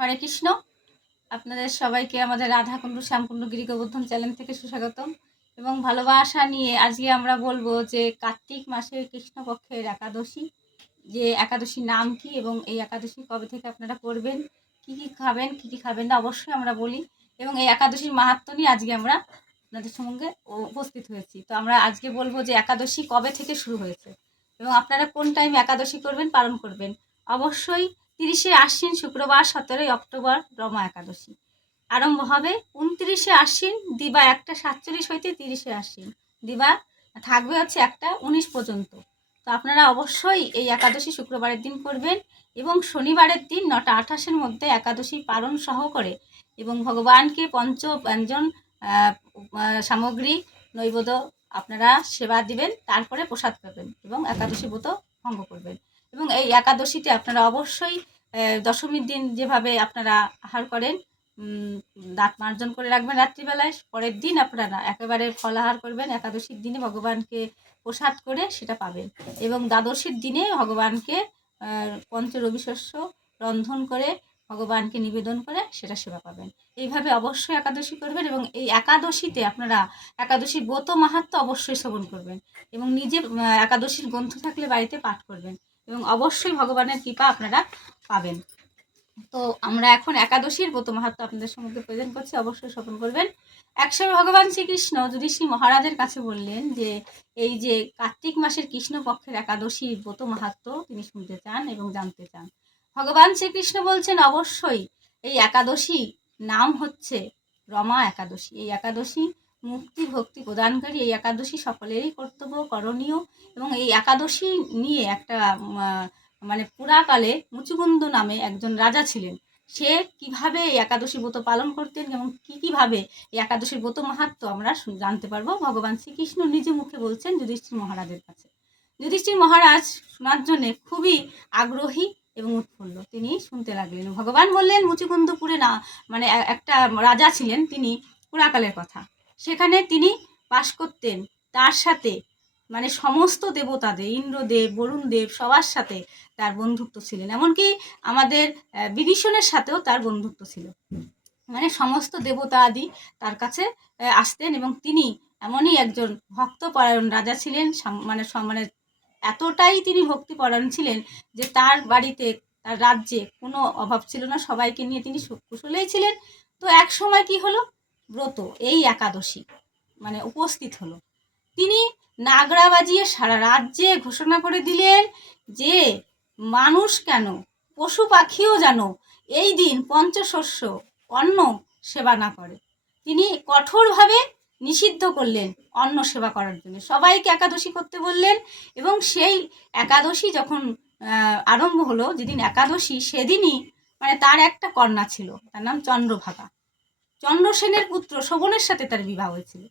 হরে কৃষ্ণ। আপনাদের সবাইকে আমাদের রাধাকুণ্ড, শ্যামকুণ্ড গিরি গোবর্ধন চ্যানেল থেকে সুস্বাগতম এবং ভালোবাসা নিয়ে আজকে আমরা বলব যে কার্তিক মাসের কৃষ্ণপক্ষের একাদশী, যে একাদশীর নাম কি এবং এই একাদশী কবে থেকে আপনারা করবেন কি কি খাবেন, কি কি খাবেন না অবশ্যই আমরা বলি এবং এই একাদশীর মাহাত্ম নিয়ে আজকে আমরা আপনাদের সঙ্গে উপস্থিত হয়েছি। তো আমরা আজকে বলব যে একাদশী কবে থেকে শুরু হয়েছে এবং আপনারা কোন টাইম একাদশী করবেন, পালন করবেন? অবশ্যই তিরিশে আশ্বিন শুক্রবার সতেরোই অক্টোবর রমা একাদশী। আরম্ভ হবে উনত্রিশে আশ্বিন, দিবা একটা সাতচল্লিশ হইতে তিরিশে আশ্বিন। দিবা থাকবে হচ্ছে একটা উনিশ পর্যন্ত। তো আপনারা অবশ্যই এই একাদশী শুক্রবারের দিন করবেন এবং শনিবারের দিন নটা আঠাশের মধ্যে একাদশী পালন সহ করে এবং ভগবানকে পঞ্চ ব্যঞ্জন সামগ্রী, নৈবেদ্য আপনারা সেবা দিবেন, তারপরে প্রসাদ পাবেন এবং একাদশী ব্রত ভঙ্গ করবেন। এবং এই একাদশীতে আপনারা অবশ্যই দশমীর দিন যেভাবে আপনারা আহার করেন দাঁত মার্জন করে রাখবেন রাত্রিবেলায়, পরের দিন আপনারা একেবারে ফলাহার করবেন, একাদশীর দিনে ভগবানকে প্রসাদ করে সেটা পাবেন এবং দ্বাদশীর দিনে ভগবানকে পঞ্চ রবিশস্য রন্ধন করে ভগবানকে নিবেদন করে সেটা সেবা পাবেন। এইভাবে অবশ্যই একাদশী করবেন এবং এই একাদশীতে আপনারা একাদশীর ব্রত মাহাত্ম অবশ্যই শ্রবণ করবেন এবং নিজে একাদশীর গ্রন্থ থাকলে বাড়িতে পাঠ করবেন। এবং অবশ্যই ভগবানের কৃপা আপনারা পাবেন। তো আমরা এখন একাদশীর ব্রত মাহাত্ম আপনাদের সম্মুখে প্রেজেন্ট করছি, অবশ্যই শ্রবণ করবেন। একসময় ভগবান শ্রীকৃষ্ণ যুধিষ্ঠির মহারাজের কাছে বললেন যে, এই যে কার্তিক মাসের কৃষ্ণ পক্ষের একাদশীর ব্রত মাহাত্ম তিনি শুনতে চান এবং জানতে চান। ভগবান শ্রীকৃষ্ণ বলছেন, অবশ্যই, এই একাদশী নাম হচ্ছে রমা একাদশী। এই একাদশী মুক্তি ভক্তি প্রদানকারী এই একাদশী সকলেরই কর্তব্য, করণীয় এবং এই একাদশী নিয়ে একটা মানে পুরাকালে মুচুকুন্দ নামে একজন রাজা ছিলেন। সে কীভাবে এই একাদশী ব্রত পালন করতেন এবং কি কীভাবে এই একাদশীর ব্রত মাহাত্ম আমরা জানতে পারব। ভগবান শ্রীকৃষ্ণ নিজে মুখে বলছেন যুধিষ্ঠির মহারাজের কাছে। যুধিষ্ঠির মহারাজ শোনার জন্য খুবই আগ্রহী এবং উৎফুল্ল। তিনি শুনতে লাগলেন ভগবান বললেন মুচুকুন্দপুরে না মানে একটা রাজা ছিলেন, তিনি পুরাকালের কথা। সেখানে তিনি বাস করতেন। তার সাথে মানে সমস্ত দেবতাদের, ইন্দ্রদেব, বরুণদেব সবার সাথে তার বন্ধুত্ব ছিলেন। এমনকি আমাদের বিভীষণের সাথেও তার বন্ধুত্ব ছিল। মানে সমস্ত দেবতা আদি তার কাছে আসতেন এবং তিনি এমনই একজন ভক্তপরায়ণ রাজা ছিলেন। মানে মানে এতটাই তিনি ভক্তিপরায়ণ ছিলেন যে তার বাড়িতে, তার রাজ্যে কোনো অভাব ছিল না। সবাইকে নিয়ে তিনি কুশলেই ছিলেন। তো এক সময় কি হলো? ব্রত, এই একাদশী মানে উপস্থিত হলো। তিনি নাগরা বাজিয়ে সারা রাজ্যে ঘোষণা করে দিলেন যে, মানুষ কেন, পশু পাখিও যেন এই দিন পঞ্চশস্য অন্ন সেবা না করে। তিনি কঠোরভাবে নিষিদ্ধ করলেন অন্ন সেবা করার জন্য। সবাইকে একাদশী করতে বললেন এবং সেই একাদশী যখন আরম্ভ হলো, যেদিন একাদশী, সেদিনই মানে তার একটা কন্যা ছিল, তার নাম চন্দ্রভাগা। চন্দ্রসেনের পুত্র শোভনের সাথে তার বিবাহ হয়েছিল।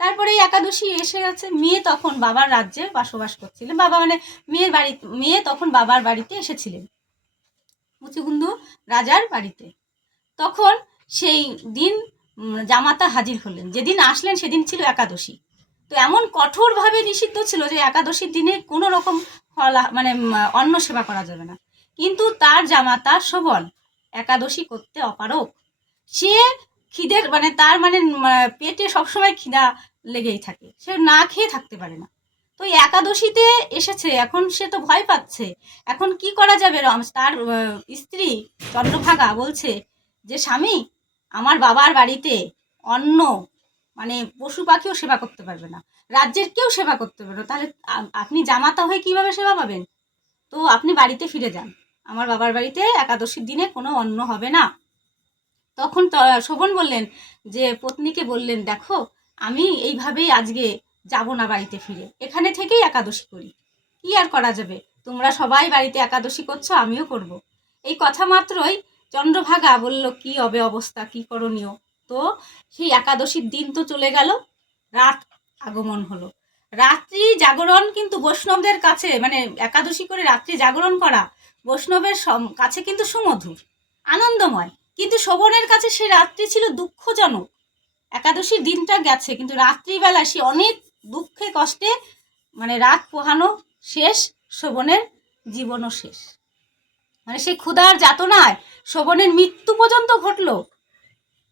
তারপরে এই একাদশী এসে গেছে, মেয়ে তখন বাবার রাজ্যে বসবাস করছিলেন। বাবা মানে মেয়ের বাড়ি, মেয়ে তখন বাবার বাড়িতে এসেছিলেন। মুচুকুন্দু রাজার বাড়িতে। তখন সেই দিন জামাতা হাজির হলেন। যেদিন আসলেন সেদিন ছিল একাদশী। তো এমন কঠোরভাবে নিষিদ্ধ ছিল যে একাদশীর দিনে কোনো রকম ফল মানে অন্ন সেবা করা যাবে না। কিন্তু তার জামাতা শোভন একাদশী করতে অপারক সে খিদের মানে তার মানে পেটে সবসময় খিদা লেগেই থাকে। সে না খেয়ে থাকতে পারে না। তো একাদশীতে এসেছে, এখন সে তো ভয় পাচ্ছে। এখন কি করা যাবে? তার স্ত্রী চন্দ্রভাগা বলছে যে, স্বামী, আমার বাবার বাড়িতে অন্ন মানে পশু পাখিও সেবা করতে পারবে না। রাজ্যের কেউ সেবা করতে পারবে না। তাহলে আপনি জামাতা হয়ে কীভাবে সেবা পাবেন? তো আপনি বাড়িতে ফিরে যান। আমার বাবার বাড়িতে একাদশীর দিনে কোনো অন্ন হবে না। তখন শোভন বললেন যে, পত্নীকে বললেন, দেখো, আমি এইভাবেই আজকে যাব না বাড়িতে ফিরে। এখানে থেকেই একাদশী করি। কি আর করা যাবে? তোমরা সবাই বাড়িতে একাদশী করছ, আমিও করব। এই কথা মাত্রই চন্দ্রভাগা বলল, কি হবে অবস্থা, কি করণীয়? তো, সেই একাদশীর দিন তো চলে গেল। রাত আগমন হলো। রাত্রি জাগরণ কিন্তু বৈষ্ণবদের কাছে মানে একাদশী করে রাত্রি জাগরণ করা বৈষ্ণবের কাছে কিন্তু সুমধুর, আনন্দময়। কিন্তু শোভনের কাছে সে রাত্রি ছিল দুঃখজনক। একাদশীর দিনটা গেছে, কিন্তু রাত্রিবেলা সে অনেক দুঃখে, কষ্টে মানে রাত পোহানো শেষ, শোভনের জীবনও শেষ। মানে সেই ক্ষুধার যাতনায় শোভনের মৃত্যু পর্যন্ত ঘটলো।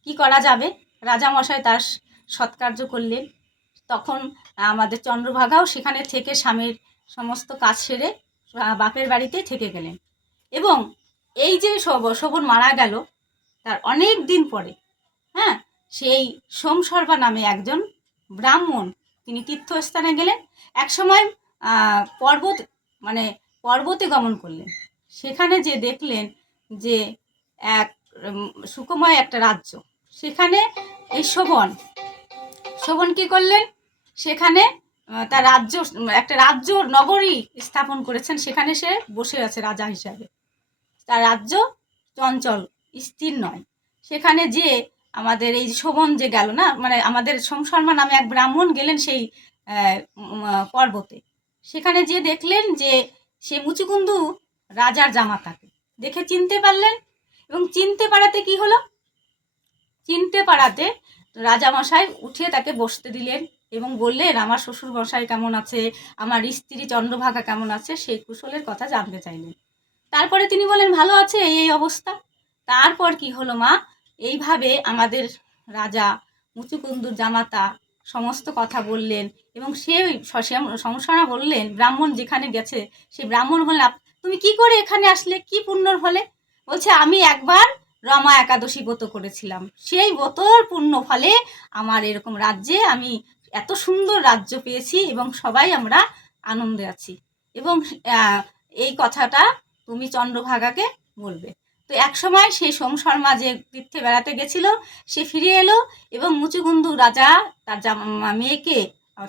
কি করা যাবে? রাজামশাই তার সৎকার্য করলেন। তখন আমাদের চন্দ্রভাগাও সেখানে থেকে স্বামীর সমস্ত কাজ সেরে বাপের বাড়িতে থেকে গেলেন। এবং এই যে শোভ- শোভন মারা গেল তার অনেক দিন পরে হ্যাঁ? সেই সোমসর্বা নামে একজন ব্রাহ্মণ, তিনি তীর্থস্থানে গেলেন। একসময় পর্বত মানে পর্বতে গমন করলেন। সেখানে যে দেখলেন যে এক সুকময় একটা রাজ্য। সেখানে এই শোভন শোভন কি করলেন? সেখানে তার রাজ্য, একটা রাজ্য নগরী স্থাপন করেছেন। সেখানে সে বসে আছে রাজা হিসাবে। তার রাজ্য চঞ্চল স্থির নয়। সেখানে যে আমাদের এই শোভন যে গেল না মানে আমাদের সোমশর্মা নামে এক ব্রাহ্মণ গেলেন সেই পর্বতে। সেখানে যে দেখলেন যে সে মুচুকুন্দু রাজার জামাতাকে দেখে চিনতে পারলেন এবং চিনতে পারাতে কি হলো? চিনতে পারাতে রাজামশাই উঠে তাকে বসতে দিলেন এবং বললেন, আমার শ্বশুর মশাই কেমন আছে? আমার স্ত্রী চন্দ্রভাগা কেমন আছে? সেই কুশলের কথা জানতে চাইলেন। তারপরে তিনি বলেন ভালো আছে এই অবস্থা? তারপর কি হলো মা? এইভাবে আমাদের রাজা মুচুকুন্দুর জামাতা সমস্ত কথা বললেন এবং সে সংসারা বললেন, ব্রাহ্মণ যেখানে গেছে, সে ব্রাহ্মণ বললেন তুমি কি করে এখানে আসলে? কি পুণ্যর ফলে? বলছে, আমি একবার রমা একাদশী ব্রত করেছিলাম। সেই ব্রতর পুণ্য ফলে আমার এরকম রাজ্যে আমি এত সুন্দর রাজ্য পেয়েছি এবং সবাই আমরা আনন্দে আছি। এবং এই কথাটা তুমি চন্দ্রভাগাকে বলবে। তো এক সময় সেই সোম শর্মা যে তীর্থে বেড়াতে গেছিল, সে ফিরে এলো এবং মুচুকুন্দু রাজা তার মেয়েকে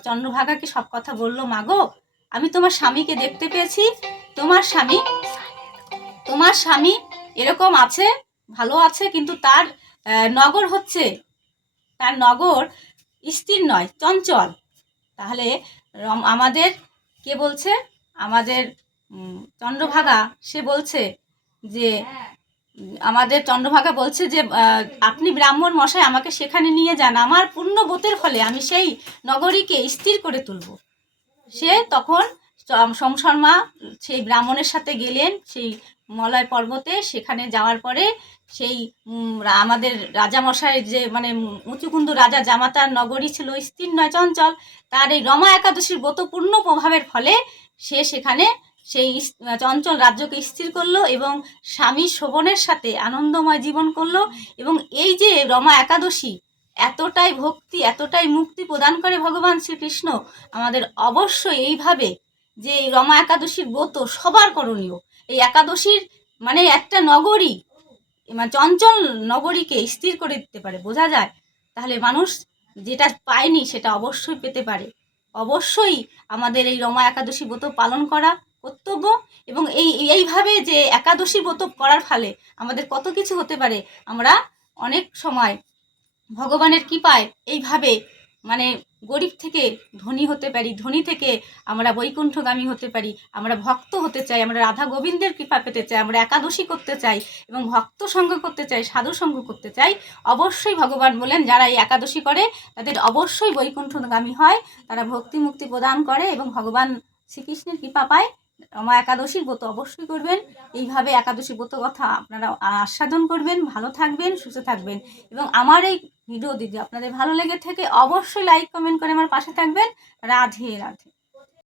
চন্দ্রভাগাকে সব কথা বলল মাগো আমি তোমার স্বামীকে দেখতে পেয়েছি। তোমার স্বামী তোমার স্বামী এরকম আছে, ভালো আছে, কিন্তু তার নগর হচ্ছে, তার নগর স্থির নয়, চঞ্চল। তাহলে আমাদের কে বলছে? আমাদের চন্দ্রভাগা, সে বলছে যে আমাদের চন্দ্রভাগা বলছে যে আপনি ব্রাহ্মণ মশাই, আমাকে সেখানে নিয়ে যান। আমার পূর্ণ বোতের ফলে আমি সেই নগরীকে স্থির করে তুলব। সে তখন চ- সোম শর্মা সেই ব্রাহ্মণের সাথে গেলেন, সেই মলয় পর্বতে। সেখানে যাওয়ার পরে সেই আমাদের রাজামশাই যে মানে উঁচুকুন্দু রাজা জামাতার নগরী ছিল, স্থির নয়, চঞ্চল। তার এই রমা একাদশীর ব্রতপূর্ণ প্রভাবের ফলে সে সেখানে সেই চঞ্চল রাজ্যকে স্থির করল এবং স্বামী শোভনের সাথে আনন্দময় জীবন করল এবং এই যে রমা একাদশী, এতটাই ভক্তি, এতটাই মুক্তি প্রদান করে ভগবান শ্রীকৃষ্ণ, আমাদের অবশ্যই এইভাবে যে রমা একাদশীর ব্রত সবার করণীয়। এই একাদশীর মানে একটা নগরী মানে চঞ্চল নগরীকে স্থির করে দিতে পারে, বোঝা যায়? তাহলে মানুষ যেটা পায়নি সেটা অবশ্যই পেতে পারে। অবশ্যই আমাদের এই রমা একাদশী ব্রত পালন করা কর্তব্য এবং এই, এইভাবে যে একাদশী ব্রত করার ফলে আমাদের কত কিছু হতে পারে, আমরা অনেক সময় ভগবানের কৃপায় এইভাবে মানে গরিব থেকে ধনী হতে পারি, ধনী থেকে আমরা বৈকুণ্ঠগামী হতে পারি, আমরা ভক্ত হতে চাই, আমরা রাধা গোবিন্দের কৃপা পেতে চাই, আমরা একাদশী করতে চাই এবং ভক্ত সঙ্গ করতে চাই, সাধু সঙ্গ করতে চাই, অবশ্যই ভগবান বলেন যারা এই একাদশী করে তাদের অবশ্যই বৈকুণ্ঠগামী হয়, তারা ভক্তি মুক্তি প্রদান করে এবং ভগবান শ্রীকৃষ্ণের কৃপা পায়। আমার একাদশীর ব্রত অবশ্যই করবেন। এইভাবে একাদশী ব্রত কথা আপনারা আস্বাদন করবেন, ভালো থাকবেন, সুস্থ থাকবেন। এবং আমার এই ভিডিও যদি আপনাদের ভালো লেগে থাকে, অবশ্যই লাইক কমেন্ট করে আমার পাশে থাকবেন। রাধে রাধে।